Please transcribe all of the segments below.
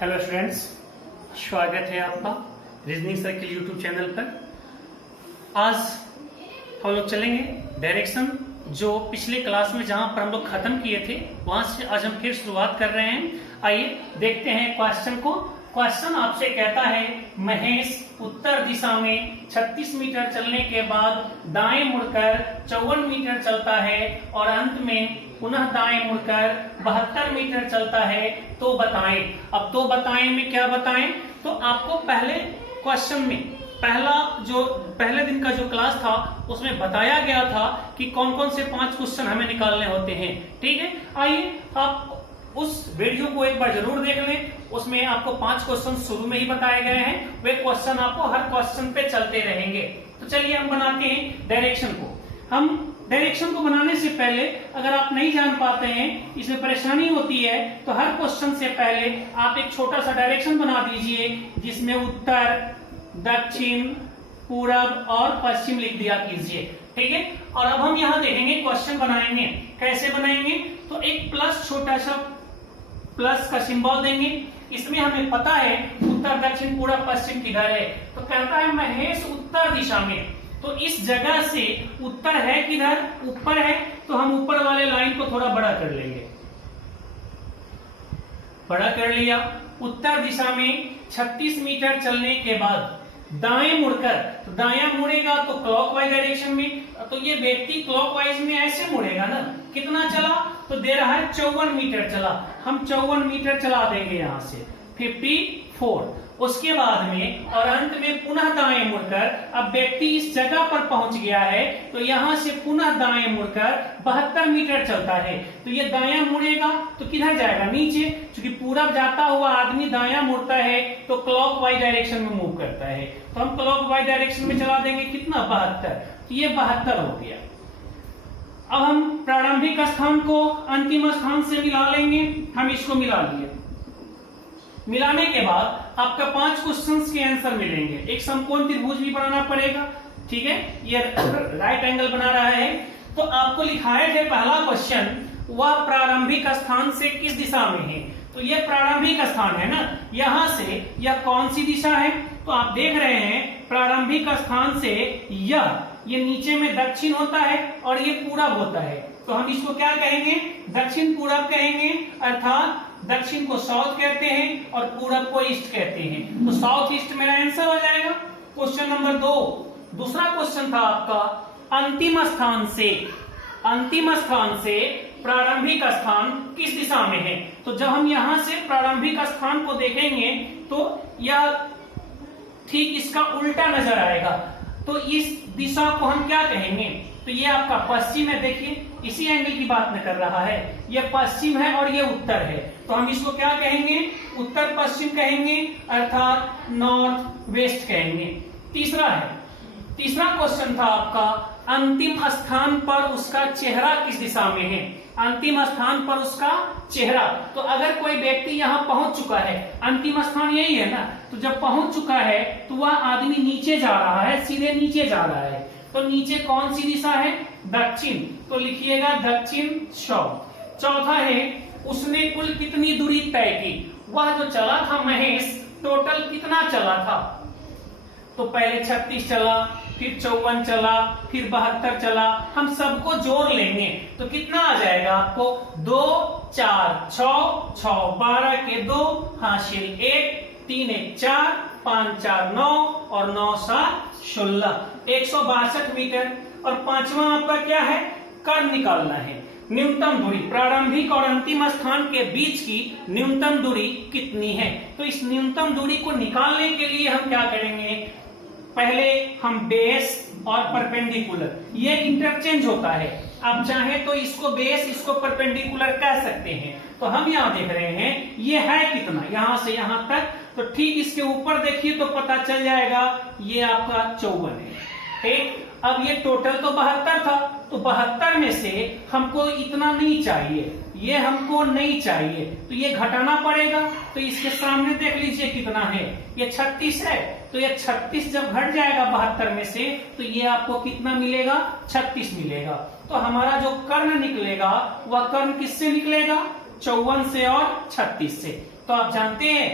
Hello students, स्वागत है आपका रीजनिंग सर्किल यूट्यूब चैनल पर। आज हम लोग चलेंगे डायरेक्शन जो पिछले क्लास में जहां पर हम लोग खत्म किए थे वहां से आज हम फिर शुरुआत कर रहे हैं। आइए देखते हैं क्वेश्चन को। क्वेश्चन आपसे कहता है महेश उत्तर दिशा में 36 मीटर चलने के बाद दाएं मुड़कर 54 मीटर चलता है और अंत में पुनः दाएं मुड़कर 72 मीटर चलता है, तो बताएं। अब तो बताएं में क्या बताएं, तो आपको पहले क्वेश्चन में पहले दिन का जो क्लास था उसमें बताया गया था कि कौन कौन से 5 क्वेश्चन हमें निकालने होते हैं। ठीक है, आइए आप उस वीडियो को एक बार जरूर देख लें। उसमें आपको 5 क्वेश्चन शुरू में ही बताए गए हैं, वे क्वेश्चन आपको हर क्वेश्चन पे चलते रहेंगे। तो चलिए हम बनाते हैं डायरेक्शन को। हम डायरेक्शन को बनाने से पहले अगर आप नहीं जान पाते हैं, इसमें परेशानी होती है, तो हर क्वेश्चन से पहले आप एक छोटा सा डायरेक्शन बना दीजिए जिसमें उत्तर, दक्षिण, पूरब और पश्चिम लिख दिया कीजिए। ठीक है, और अब हम यहाँ देखेंगे क्वेश्चन बनाएंगे। कैसे बनाएंगे, तो एक प्लस, छोटा सा प्लस का सिंबल देंगे। इसमें हमें पता है उत्तर, दक्षिण, पूरब, पश्चिम किधर है, तो कहता है महेश उत्तर दिशा में। तो इस जगह से उत्तर है किधर, ऊपर है, तो हम ऊपर वाले लाइन को थोड़ा बड़ा कर लेंगे। बड़ा कर लिया। उत्तर दिशा में 36 मीटर चलने के बाद दाएं मुड़कर, तो दायां मुड़ेगा तो क्लॉकवाइज डायरेक्शन में, तो ये व्यक्ति क्लॉकवाइज में ऐसे मुड़ेगा ना। कितना चला, तो दे रहा है 54 मीटर चला। हम 54 मीटर चला देंगे यहां से 54। उसके बाद में और अंत में पुनः दाएं मुड़कर, अब व्यक्ति इस जगह पर पहुंच गया है, तो यहां से पुनः दाएं मुड़कर 72 मीटर चलता है। तो ये दायां मुड़ेगा तो किधर जाएगा, नीचे। क्योंकि पूरब जाता हुआ आदमी दायां मुड़ता है तो क्लॉकवाइज डायरेक्शन में मूव करता है, तो हम क्लॉकवाइज डायरेक्शन में चला देंगे। कितना, 72। तो ये 72 हो गया। अब हम प्रारंभिक स्थान को अंतिम स्थान से मिला लेंगे। हम इसको मिला लिए। मिलाने के बाद आपका 5 क्वेश्चंस के आंसर मिलेंगे। एक समकोण त्रिभुज भी बनाना पड़ेगा। ठीक है, ये राइट एंगल बना रहा है, तो आपको लिखा है जो पहला क्वेश्चन वह प्रारंभिक स्थान से किस दिशा में है। तो ये प्रारंभिक स्थान है ना, यहां से यह कौन सी दिशा है, तो आप देख रहे हैं प्रारंभिक स्थान से ये नीचे में दक्षिण होता है और ये पूरब होता है, तो हम इसको क्या कहेंगे, दक्षिण पूरब कहेंगे। अर्थात दक्षिण को साउथ कहते हैं और पूरब को ईस्ट कहते हैं, तो साउथ ईस्ट मेरा आंसर हो जाएगा। Question number 2। दूसरा क्वेश्चन था आपका अंतिम स्थान से प्रारंभिक स्थान किस दिशा में है। तो जब हम यहां से प्रारंभिक स्थान को देखेंगे तो यह ठीक इसका उल्टा नजर आएगा, तो इस दिशा को हम क्या कहेंगे, तो ये आपका पश्चिम है। देखिए इसी एंगल की बात में कर रहा है, ये पश्चिम है और ये उत्तर है, तो हम इसको क्या कहेंगे, उत्तर पश्चिम कहेंगे, अर्थात नॉर्थ वेस्ट कहेंगे। तीसरा क्वेश्चन था आपका अंतिम स्थान पर उसका चेहरा किस दिशा में है। अंतिम स्थान पर उसका चेहरा, तो अगर कोई व्यक्ति यहाँ पहुंच चुका है, अंतिम स्थान यही है ना, तो जब पहुंच चुका है तो वह आदमी नीचे जा रहा है, सीधे नीचे जा रहा है, तो नीचे कौन सी दिशा है, दक्षिण, तो लिखिएगा दक्षिण साउथ। चौथा है उसने कुल कितनी दूरी तय की। वह जो चला था महेश, टोटल कितना चला था, तो पहले 36 चला, फिर 54 चला, फिर 72 चला। हम सबको जोड़ लेंगे तो कितना आ जाएगा आपको, 2 4 6 6 12 के 2 हासिल 1 3 1 4 5 4 9 और 9 7 16 162 मीटर। और पांचवा आपका क्या है, कर्ण निकालना है। न्यूनतम दूरी प्रारंभिक और अंतिम स्थान के बीच की न्यूनतम दूरी कितनी है। तो इस न्यूनतम दूरी को निकालने के लिए हम क्या करेंगे, पहले हम बेस और परपेंडिकुलर, ये इंटरचेंज होता है। आप चाहे तो इसको बेस, इसको परपेंडिकुलर कह सकते हैं। तो हम यहाँ देख रहे हैं ये है कितना, यहां से यहां तक, तो ठीक इसके ऊपर देखिए तो पता चल जाएगा ये आपका 54 है। ठीक, अब ये टोटल तो 72 था, तो 72 में से हमको इतना नहीं चाहिए, ये हमको नहीं चाहिए, तो ये घटाना पड़ेगा। तो इसके सामने देख लीजिए कितना है, ये 36 है, तो ये 36 जब घट जाएगा 72 में से, तो ये आपको कितना मिलेगा, 36 मिलेगा। तो हमारा जो कर्ण निकलेगा वह कर्ण किससे निकलेगा, 54 से और 36 से। तो आप जानते हैं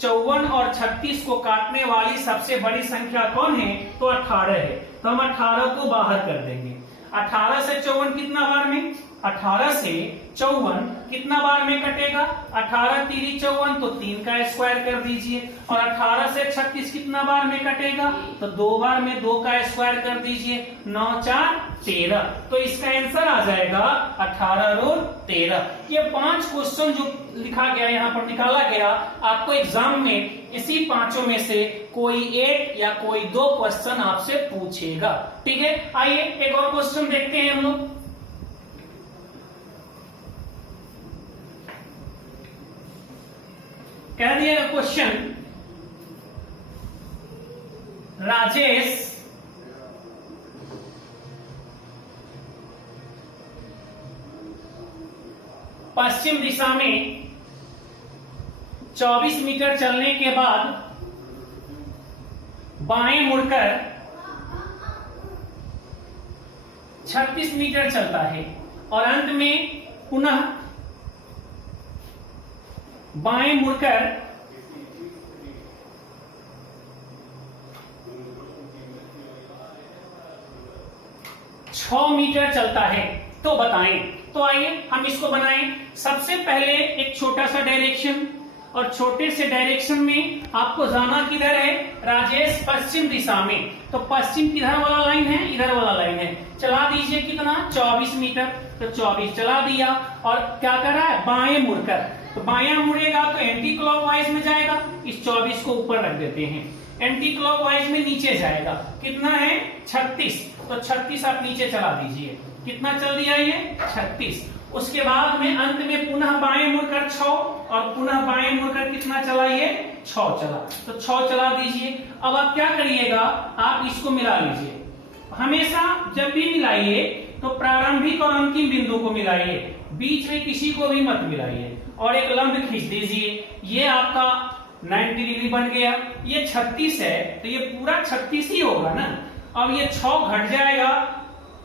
54 और 36 को काटने वाली सबसे बड़ी संख्या कौन है? तो 18 है। तो हम 18 को बाहर कर देंगे। 18 से 54 कितना बार में? 18 से 54 कितना बार में कटेगा? 18 3 54, तो 3 का स्क्वायर कर दीजिए। और 18 से 36 कितना बार में कटेगा? तो 2 बार में 2 का स्क्वायर कर दीजिए। 9 4 13। तो इसका आंसर आ जाएगा 18 और 13। ये 5 क्वेश्चन जो लिखा गया यहाँ पर निकाला गया, आपको एग्जाम में इसी पांचों में से कोई एक या कोई 2 क्वेश्चन आपसे पूछेगा। ठीक है, आइए एक और क्वेश्चन देखते हैं हम लोग। कह दिया क्वेश्चन, राजेश पश्चिम दिशा में 24 मीटर चलने के बाद बाएं मुड़कर 36 मीटर चलता है और अंत में पुनः बाएं मुड़कर 6 मीटर चलता है, तो बताएं। तो आइए हम इसको बनाएं। सबसे पहले एक छोटा सा डायरेक्शन, और छोटे से डायरेक्शन में आपको जाना किधर है? राजेश पश्चिम दिशा में। तो पश्चिम किधर वाला लाइन है? इधर वाला लाइन है। चला दीजिए कितना? 24 मीटर। तो 24 चला दिया और क्या कर रहा है? बाएं मुड़कर। तो बायां मुड़ेगा तो एंटी क्लॉकवाइज में जाएगा। इस 24 को ऊपर रख देते हैं। एंटी क्लॉकवाइज में नीचे जाएगा। कितना है? 36। तो 36 आप नीचे चला दीजिए। कितना चल दिया ये? 36। उसके बाद में अंत में पुनः बाएं मुड़कर 6 और पुनः बाएं मुड़कर कितना चला? ये 6 चला। तो 6 चला दीजिए। अब आप क्या करिएगा? आप इसको मिला लीजिए। हमेशा जब भी मिलाइए तो प्रारंभिक और अंतिम बिंदु को मिलाइए, बीच में किसी को भी मत मिलाइए। और एक लंब खींच दीजिए। ये आपका 90 डिग्री बन गया। ये 36 है तो ये पूरा 36 ही होगा ना। अब ये 6 घट जाएगा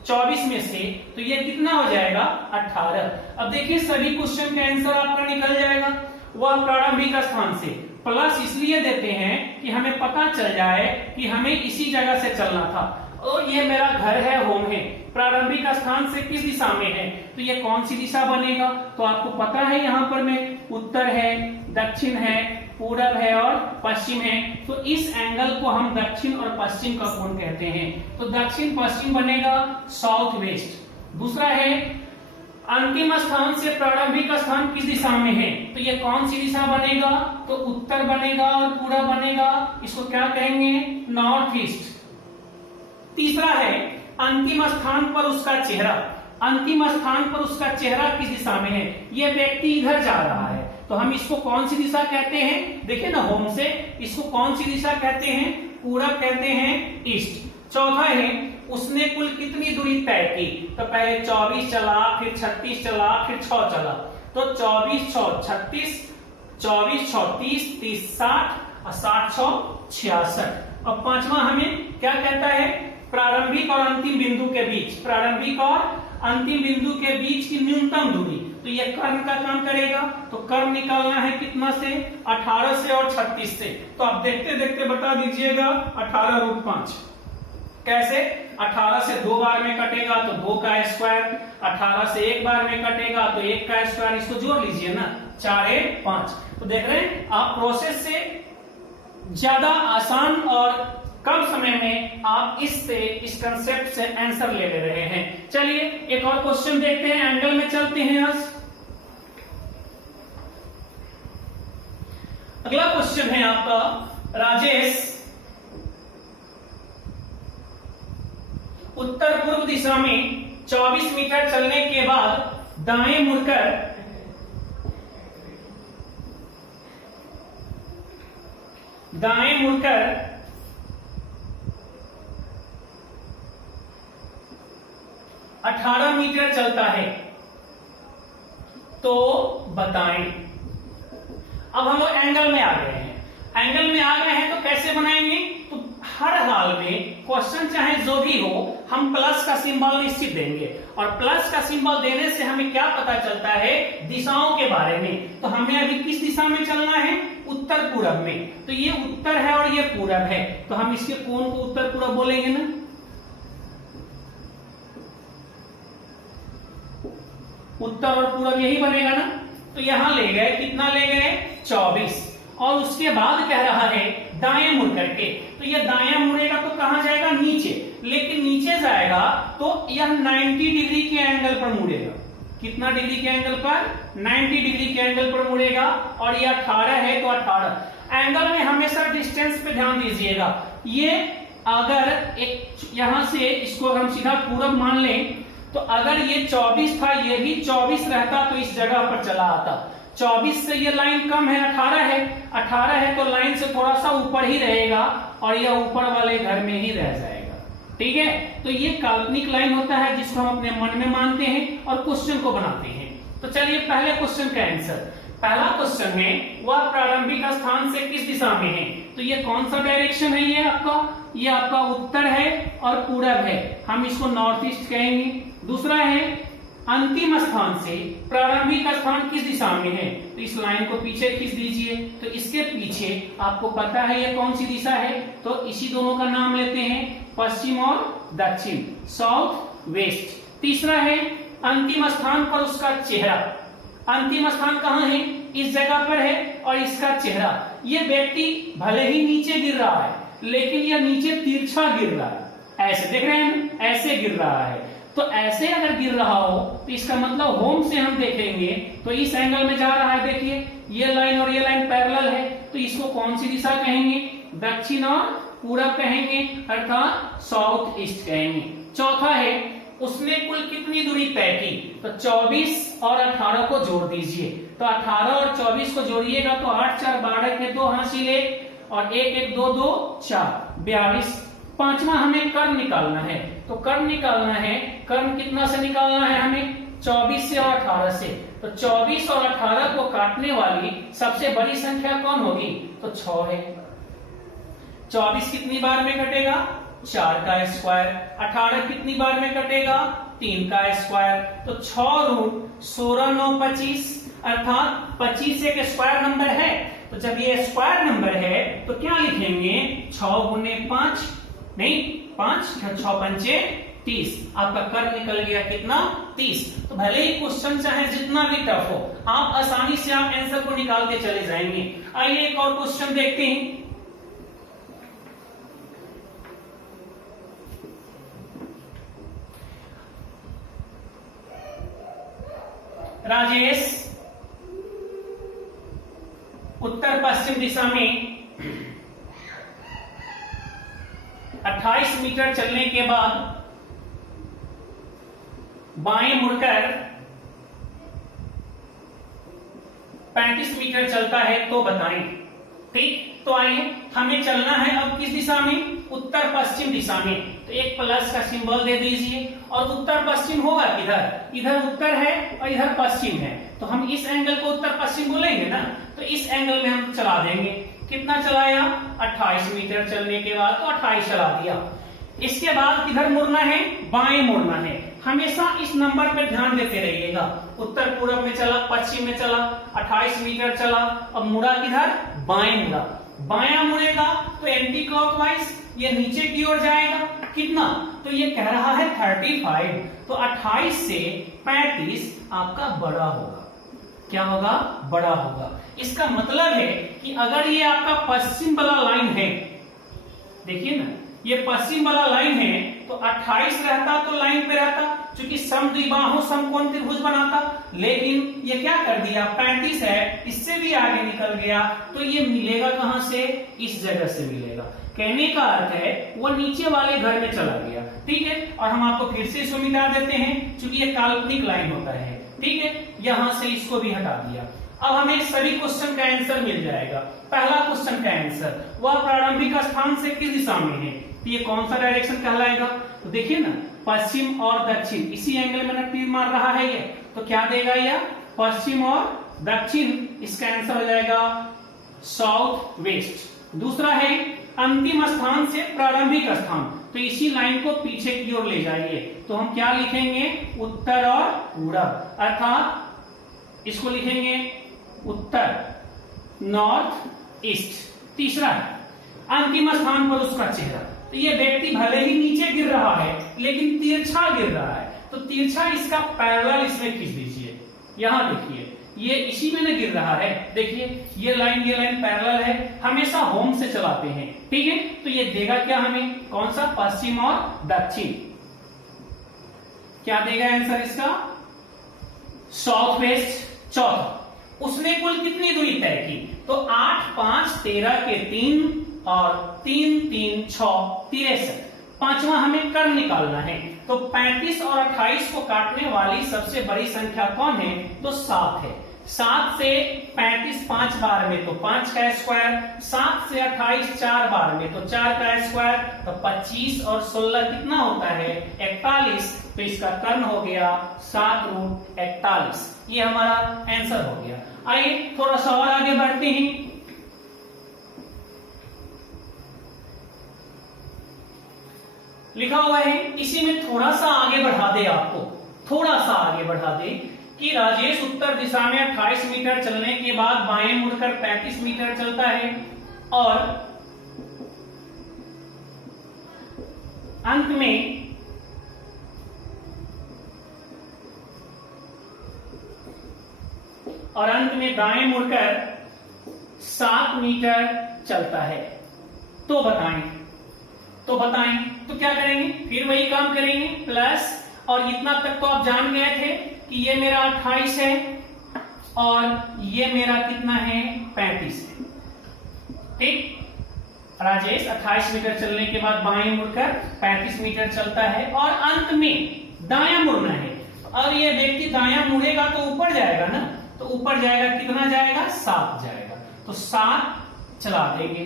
24 में से, तो ये कितना हो जाएगा? 18। अब देखिए सभी क्वेश्चन का आंसर आपका निकल जाएगा। वह प्रारंभिक स्थान से प्लस इसलिए देते हैं कि हमें पता चल जाए कि हमें इसी जगह से चलना था। और ये मेरा घर है, होम है। प्रारंभिक स्थान से किस दिशा में है? तो ये कौन सी दिशा बनेगा? तो आपको पता है यहाँ पर में उत्तर है, दक्षिण है, पूरब है और पश्चिम है। तो इस एंगल को हम दक्षिण और पश्चिम का कोण कहते हैं। तो दक्षिण पश्चिम बनेगा साउथ वेस्ट। दूसरा है अंतिम स्थान से प्रारंभिक स्थान किस दिशा में है? तो ये कौन सी दिशा बनेगा? तो उत्तर बनेगा और पूरब बनेगा। इसको क्या कहेंगे? North east. तीसरा है अंतिम स्थान पर उसका चेहरा। अंतिम स्थान पर उसका चेहरा किस दिशा में है? ये व्यक्ति इधर जा रहा है, तो हम इसको कौन सी दिशा कहते हैं? देखिए ना, होम से इसको कौन सी दिशा कहते हैं? पूरब कहते हैं, ईस्ट। चौथा है उसने कुल कितनी दूरी तय की? तो पहले 24 चला, फिर 36 चला, फिर 6 चला। तो 24 6 36, 24 6 30, 30 60 और 60 6 66। और पांचवा हमें क्या कहता है? प्रारंभिक और अंतिम बिंदु के बीच, प्रारंभिक और अंतिम बिंदु के बीच की न्यूनतम दूरी। तो ये कर्ण का काम करेगा। तो कर्ण निकालना है कितना से? 18 से और 36 से। तो आप देखते देखते बता दीजिएगा 18√5 कैसे? 18 से 2 बार में कटेगा तो 2 का स्क्वायर, 18 से 1 बार में कटेगा तो 1 का स्क्वायर। इसको जोड़ लीजिए ना, 4 1 5। तो देख रहे हैं आप, प्रोसेस से ज्यादा आसान और कम समय में आप इस कंसेप्ट से आंसर ले रहे हैं। चलिए एक और क्वेश्चन देखते हैं, एंगल में चलते हैं आज। अगला क्वेश्चन है आपका, राजेश उत्तर पूर्व दिशा में 24 मीटर चलने के बाद दाएं मुड़कर 18 मीटर चलता है, तो बताएं। अब हम लोग एंगल में आ गए हैं। एंगल में आ गए हैं तो कैसे बनाएंगे? तो हर हाल में क्वेश्चन चाहे जो भी हो हम प्लस का सिंबल निश्चित देंगे, और प्लस का सिंबल देने से हमें क्या पता चलता है, दिशाओं के बारे में। तो हमें अभी किस दिशा में चलना है, उत्तर पूरब में। तो ये उत्तर है और ये पूरब है, तो हम इसके कोण को उत्तर पूरब बोलेंगे ना। उत्तर और पूरब यही बनेगा ना। तो यहां ले गए, कितना ले गए, 24, और उसके बाद कह रहा है दाएं मुड़ करके। तो ये दाएं मुड़ेगा तो कहां जाएगा, नीचे, लेकिन नीचे जाएगा तो यह 90 डिग्री के एंगल पर मुड़ेगा। कितना डिग्री के एंगल पर, 90 डिग्री के एंगल पर मुड़ेगा, और ये 18 है तो 18। एंगल में हमेशा डिस्टेंस पे ध्यान दीजिएगा। ये अगर एक यहां से इसको हम सीधा पूरब मान लें, तो अगर ये 24 था, ये भी 24 रहता तो इस जगह पर चला आता। 24 से ये लाइन कम है, 18 है तो लाइन से थोड़ा सा ऊपर ही रहेगा, और यह ऊपर वाले घर में ही रह जाएगा। ठीक है, तो ये काल्पनिक लाइन होता है जिसको हम अपने मन में मानते हैं और क्वेश्चन को बनाते हैं। तो चलिए पहले क्वेश्चन का आंसर। पहला क्वेश्चन है, वह प्रारंभिक स्थान से किस दिशा में है। तो ये कौन सा डायरेक्शन है, ये आपका उत्तर है और पूरब है, हम इसको नॉर्थ ईस्ट कहेंगे। दूसरा है, अंतिम स्थान से प्रारंभिक स्थान किस दिशा में है। तो इस लाइन को पीछे खींच दीजिए, तो इसके पीछे आपको पता है ये कौन सी दिशा है, तो इसी दोनों का नाम लेते हैं, पश्चिम और दक्षिण, साउथ वेस्ट। तीसरा है, अंतिम स्थान पर उसका चेहरा। अंतिम स्थान कहाँ है, इस जगह पर है, और इसका चेहरा। ये व्यक्ति भले ही नीचे गिर रहा है, लेकिन यह नीचे तिरछा गिर रहा है, ऐसे देख रहे हैं, ऐसे गिर रहा है। तो ऐसे अगर गिर रहा हो तो इसका मतलब होम से हम देखेंगे तो इस एंगल में जा रहा है। देखिए ये लाइन और ये लाइन पैरेलल है, तो इसको कौन सी दिशा कहेंगे, दक्षिण और पूरब कहेंगे, अर्थात साउथ ईस्ट कहेंगे। चौथा है, उसने कुल कितनी दूरी तय की। तो 24 और 18 को जोड़ दीजिए, तो 18 और 24 को जोड़िएगा तो 8 4 12 के 2 हासिल, और 1 1 2 2 4 42। पांचवा हमें कर्ण निकालना है, तो कर्ण निकालना है, कर्ण कितना से निकालना है हमें, 24 से और 18 से। तो 24 और 18 को काटने वाली सबसे बड़ी संख्या कौन होगी, तो 6 है। 24 कितनी बार में कटेगा, 4 का स्क्वायर। 18 कितनी बार में कटेगा, 3 का स्क्वायर। तो 6 रूट 16 9 25, अर्थात 25 एक स्क्वायर नंबर है। तो जब ये स्क्वायर नंबर है तो क्या लिखेंगे, 6 गुने 5, नहीं 5 6 पंचे 30। आपका कर निकल गया कितना, 30। तो भले ही क्वेश्चन चाहे जितना भी टफ हो, आप आसानी से आप आंसर को निकालते चले जाएंगे। आइए एक और क्वेश्चन देखते हैं। राजेश उत्तर पश्चिम दिशा में 28 मीटर चलने के बाद बाएं मुड़कर 35 मीटर चलता है, तो बताएं। ठीक, तो आइए हमें चलना है अब किस दिशा में, उत्तर पश्चिम दिशा में। तो एक प्लस का सिंबल दे दीजिए, और उत्तर पश्चिम होगा किधर, इधर उत्तर है और इधर पश्चिम है, तो हम इस एंगल को उत्तर पश्चिम बोलेंगे ना। तो इस एंगल में हम चला देंगे, कितना चलाया, 28 मीटर चलने के बाद तो 28 चला दिया। इसके बाद किधर मुड़ना है, बाएं मुड़ना है। हमेशा इस नंबर पर ध्यान देते रहिएगा। उत्तर पूरब में चला, पश्चिम में चला, 28 मीटर चला, अब मुड़ा किधर, बाएं मुड़ा। बायां मुड़ेगा तो एंटी क्लॉकवाइज ये नीचे की ओर जाएगा, कितना, तो ये कह रहा है 35। तो 28 से 35 आपका बड़ा होगा, क्या होगा, बड़ा होगा। इसका मतलब है कि अगर ये आपका पश्चिम वाला लाइन है, देखिए ना, ये पश्चिम वाला लाइन है, तो 28 रहता तो लाइन पे रहता, क्योंकि समद्विबाहु समकोण त्रिभुज बनाता। लेकिन ये क्या कर दिया, 35 है, इससे भी आगे निकल गया, तो ये मिलेगा कहां से, इस जगह से मिलेगा। कहने का अर्थ है वो नीचे वाले घर में चला गया। ठीक है, और हम आपको फिर से इसको मिटा देते हैं, क्योंकि ये काल्पनिक लाइन होता है। ठीक है, यहां से इसको भी हटा दिया। अब हमें सभी क्वेश्चन का आंसर मिल जाएगा। पहला क्वेश्चन का आंसर, वह प्रारंभिक स्थान से किस दिशा में है, तो ये कौन सा डायरेक्शन कहलाएगा, तो देखिए ना, पश्चिम और दक्षिण, इसी एंगल में ना तीर मार रहा है ये, तो क्या देगा यह, पश्चिम और दक्षिण। इसका आंसर हो जाएगा साउथ वेस्ट। दूसरा है अंतिम स्थान से प्रारंभिक स्थान, तो इसी लाइन को पीछे की ओर ले जाइए, तो हम क्या लिखेंगे, उत्तर और पूरब, अर्थात इसको लिखेंगे उत्तर, नॉर्थ ईस्ट। तीसरा है अंतिम स्थान पर उसका चेहरा, तो ये व्यक्ति भले ही नीचे गिर रहा है लेकिन तिरछा गिर रहा है, तो तिरछा इसका पैरेलल इसमें खींच दीजिए। यहां देखिए ये इसी में न गिर रहा है, देखिए ये लाइन पैरेलल है, हमेशा होम से चलाते हैं, ठीक है। तो ये देगा क्या हमें, कौन सा, पश्चिम और दक्षिण। क्या देगा आंसर इसका, साउथ वेस्ट। चौथा, उसने कुल कितनी दूरी तय की, तो 8 5 13 के 3 और 3 3 6 63। पांचवा हमें कर्म निकालना है, तो 35 और 28 को काटने वाली सबसे बड़ी संख्या कौन है, तो 7 है। 7 से 35 5 बार में तो 5 का स्क्वायर, 7 से 28 4 बार में तो 4 का स्क्वायर, तो 25 और 16 कितना होता है, 41। तो इसका कर्ण हो गया 7√41। ये हमारा आंसर हो गया। आइए थोड़ा सा और आगे बढ़ते हैं। लिखा हुआ है, इसी में थोड़ा सा आगे बढ़ा दे, आपको थोड़ा सा आगे बढ़ा दे कि राजेश उत्तर दिशा में 28 मीटर चलने के बाद बाएं मुड़कर 35 मीटर चलता है और अंत में दाएं मुड़कर 7 मीटर चलता है। तो बताएं तो क्या करेंगे, फिर वही काम करेंगे, प्लस, और इतना तक तो आप जान गए थे कि ये मेरा 28 है और ये मेरा कितना है, 35 है, ठीक। राजेश 28 मीटर चलने के बाद बाएं मुड़कर 35 मीटर चलता है और अंत में दायां मुड़ना है। और ये व्यक्ति दायां मुड़ेगा तो ऊपर जाएगा ना, तो ऊपर जाएगा, कितना जाएगा, 7 जाएगा, तो 7 चला देंगे।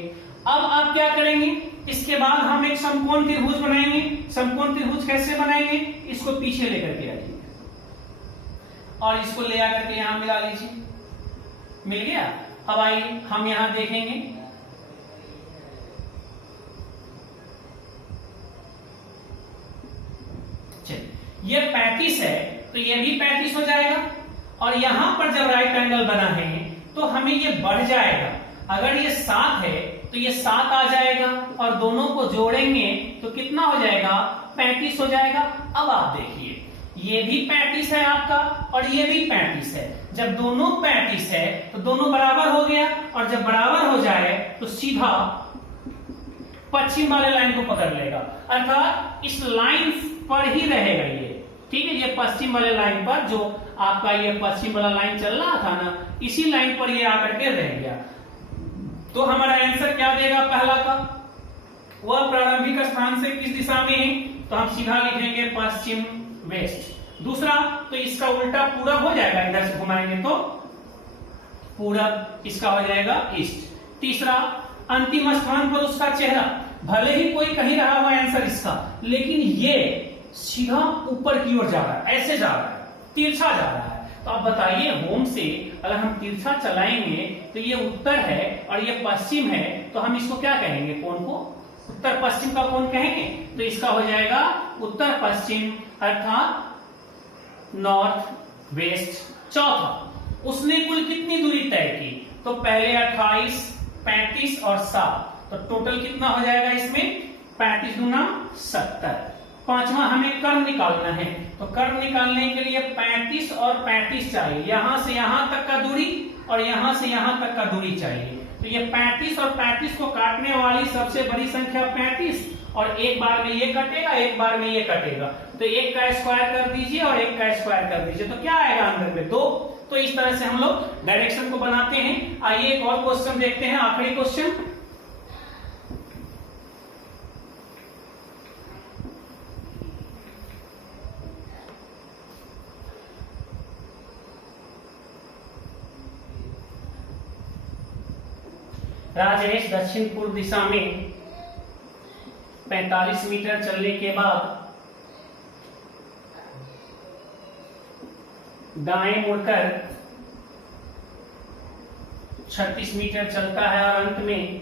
अब आप क्या करेंगे, इसके बाद हम एक समकोण त्रिभुज बनाएंगे। समकोण त्रिभुज कैसे बनाएंगे, इसको पीछे लेकर के आइए और इसको ले आकर के यहां मिला लीजिए, मिल गया। अब आइए हम यहां देखेंगे, चलिए ये 35 है तो ये भी 35 हो जाएगा, और यहां पर जब राइट एंगल बना है तो हमें ये बढ़ जाएगा। अगर ये 7 है तो ये 7 आ जाएगा और दोनों को जोड़ेंगे तो कितना हो जाएगा, 35 हो जाएगा। अब आप देखिए ये भी 35 है आपका और ये भी 35 है। जब दोनों 35 है तो दोनों बराबर हो गया, और जब बराबर हो जाए तो सीधा पश्चिम वाले लाइन को पकड़ लेगा, अर्थात इस लाइन पर ही रहेगा ये, ठीक है। ये पश्चिम वाले लाइन पर, जो आपका ये पश्चिम वाला लाइन चल रहा था ना, इसी लाइन पर ये आकर के रह गया। तो हमारा आंसर क्या देगा, पहला का, वह प्रारंभिक स्थान से किस दिशा में है, तो हम सीधा लिखेंगे पश्चिम वेस्ट। दूसरा, तो इसका उल्टा पूरब हो जाएगा, इधर से घुमाएंगे तो पूरब, इसका हो जाएगा ईस्ट। तीसरा, अंतिम स्थान पर उसका चेहरा, भले ही कोई कहीं रहा हुआ आंसर इसका, लेकिन ये सीधा ऊपर की ओर जा रहा है, ऐसे जा रहा है, तिरछा जा रहा है। तो आप बताइए, होम से अगर हम तिरछा चलाएंगे तो ये उत्तर है और ये पश्चिम है, तो हम इसको क्या कहेंगे, कोण को उत्तर पश्चिम का कोण कहेंगे। तो इसका हो जाएगा उत्तर पश्चिम, अर्थात नॉर्थ वेस्ट। चौथा, उसने कुल कितनी दूरी तय की, तो पहले 28, 35 और 7, तो टोटल कितना हो जाएगा इसमें, 35 दूना 70। पांचवा, हमें कर्म निकालना है, तो कर्म निकालने के लिए 35 और 35 चाहिए, यहां से यहां तक का दूरी और यहां से यहां तक का दूरी चाहिए। तो ये 35 और 35 को काटने वाली सबसे बड़ी संख्या 35, और एक बार में ये कटेगा, एक बार में ये कटेगा, तो एक का स्क्वायर कर दीजिए और एक का स्क्वायर कर दीजिए, तो क्या आएगा अंदर में, 2। तो इस तरह से हम लोग डायरेक्शन को बनाते हैं। आइए एक और क्वेश्चन देखते हैं, आखिरी क्वेश्चन। राजेश दक्षिण पूर्व दिशा में 45 मीटर चलने के बाद दाएं मुड़कर 36 मीटर चलता है और अंत में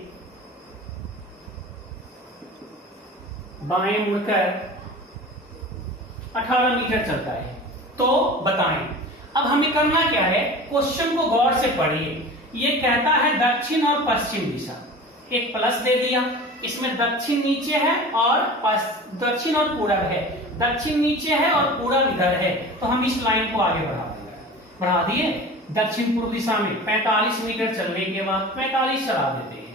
बाएं मुड़कर 18 मीटर चलता है, तो बताएं। अब हमें करना क्या है, क्वेश्चन को गौर से पढ़िए। ये कहता है दक्षिण और पश्चिम दिशा, एक प्लस दे दिया, इसमें दक्षिण नीचे है और दक्षिण और पूरब है, दक्षिण नीचे है और पूरब इधर है, तो हम इस लाइन को आगे बढ़ा दिए। दक्षिण पूर्व दिशा में 45 मीटर चलने के बाद 45 चला देते हैं।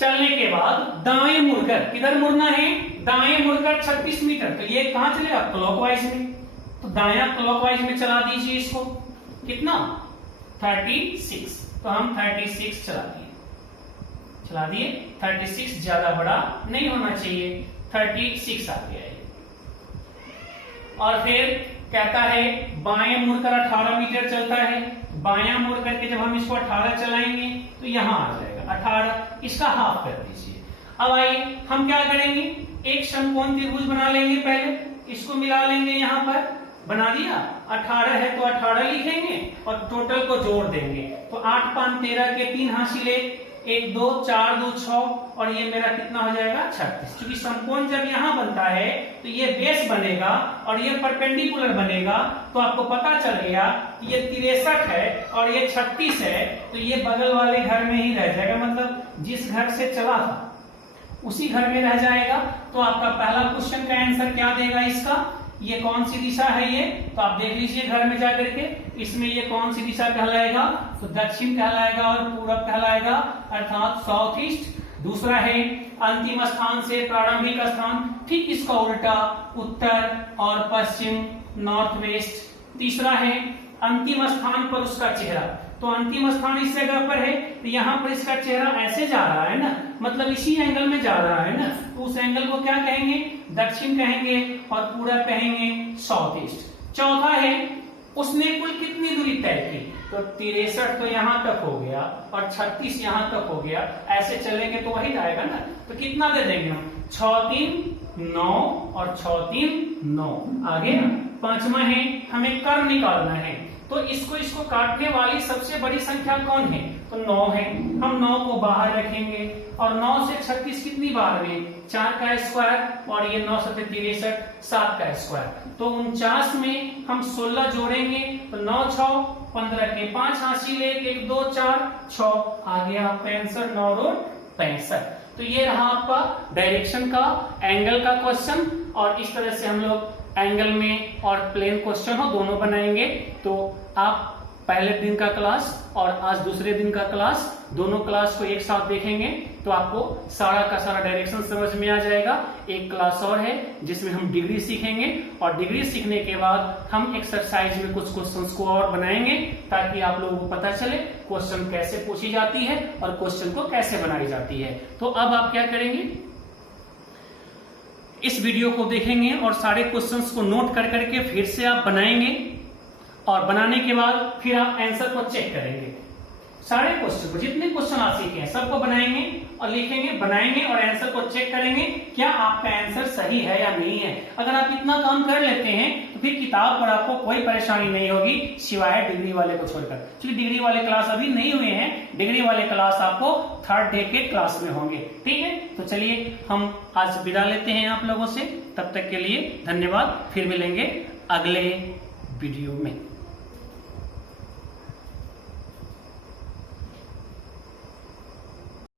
चलने के बाद दाएं मुड़कर, किधर मुड़ना है, दाएं मुड़कर 36 मीटर, तो ये कहां चलेगा, क्लॉकवाइज में, तो दाया क्लॉकवाइज में चला दीजिए इसको। कितना, 36, तो हम 36 चला दिए। 36 ज्यादा बड़ा नहीं होना चाहिए, 36 आ गया है। और फिर कहता है बाएं मुड़कर 18 मीटर चलता है, बायां मुड़ करके जब हम इसको 18 चलाएंगे तो यहां आ जाएगा 18, इसका हाफ कर दीजिए। अब आइए हम क्या करेंगे, एक समकोण त्रिभुज बना लेंगे, पहले इसको मिला लेंगे, यहां पर बना दिया, 18 है तो 18 लिखेंगे और टोटल को जोड़ देंगे, तो 8 5 13 के 3 हासिले, 1 2 4 2 6, और ये मेरा कितना हो जाएगा, 36। क्योंकि समकोण जब यहां बनता है तो ये बेस बनेगा और ये परपेंडिकुलर बनेगा, तो आपको पता चल गया ये 63 है और ये 36 है, तो ये बगल वाले घर में ही रह जाएगा, मतलब जिस घर से चला था उसी घर में रह जाएगा। तो आपका पहला क्वेश्चन का आंसर क्या देगा इसका, ये कौन सी दिशा है ये, तो आप देख लीजिए घर में जाकर के, इसमें ये कौन सी दिशा कहलाएगा, तो दक्षिण कहलाएगा और पूरब कहलाएगा, अर्थात साउथ ईस्ट। दूसरा है अंतिम स्थान से प्रारंभिक स्थान, ठीक इसका उल्टा उत्तर और पश्चिम, नॉर्थ वेस्ट। तीसरा है अंतिम स्थान पर उसका चेहरा, तो अंतिम स्थान इस जगह पर है, तो यहाँ पर इसका चेहरा ऐसे जा रहा है ना, मतलब इसी एंगल में जा रहा है ना, तो उस एंगल को क्या कहेंगे, दक्षिण कहेंगे, और पूरब कहेंगे साउथ ईस्ट। चौथा है उसने कुल कितनी दूरी तय की, तो 63 तो यहां तक हो गया और 36 यहां तक हो गया, ऐसे चलेंगे तो वही आएगा ना, तो कितना दे देंगे हम, 6 3 9 और 6 3 9 आ गया। पांचवा है हमें कर्व निकालना है, तो इसको काटने वाली सबसे बड़ी संख्या कौन है, तो 9 है, हम 9 को बाहर रखेंगे, और 9 से 36 कितनी बार में, 4 का स्क्वायर, और ये 9 से 63 7 का स्क्वायर, तो 49 में हम 16 जोड़ेंगे, तो 9 6 15 के 5 हासिल, 1 2 4 6 आ गया, 65 9 रोड 65। तो ये रहा आपका डायरेक्शन का, एंगल का क्वेश्चन, और इस तरह से हम लोग एंगल में और प्लेन क्वेश्चन हो दोनों बनाएंगे। तो आप पहले दिन का क्लास और आज दूसरे दिन का क्लास, दोनों क्लास को एक साथ देखेंगे तो आपको सारा का सारा डायरेक्शन समझ में आ जाएगा। एक क्लास और है जिसमें हम डिग्री सीखेंगे, और डिग्री सीखने के बाद हम एक्सरसाइज में कुछ क्वेश्चंस को और बनाएंगे, ताकि आप लोगों को पता चले क्वेश्चन कैसे पूछी जाती है और क्वेश्चन को कैसे बनाई जाती है। तो अब आप क्या करेंगे, इस वीडियो को देखेंगे और सारे क्वेश्चंस को नोट कर करके फिर से आप बनाएंगे, और बनाने के बाद फिर आप आंसर को चेक करेंगे। सारे क्वेश्चन को, जितने क्वेश्चन आप सीखे हैं सबको बनाएंगे और लिखेंगे, बनाएंगे और आंसर को चेक करेंगे क्या आपका आंसर सही है या नहीं है। अगर आप इतना काम कर लेते हैं तो फिर किताब पर आपको कोई परेशानी नहीं होगी, सिवाय डिग्री वाले को छोड़कर। क्योंकि डिग्री वाले क्लास अभी नहीं हुए हैं, डिग्री वाले क्लास आपको 3rd डे के क्लास में होंगे। ठीक है, तो चलिए हम आज विदा लेते हैं आप लोगों से। तब तक के लिए धन्यवाद, फिर मिलेंगे अगले वीडियो में।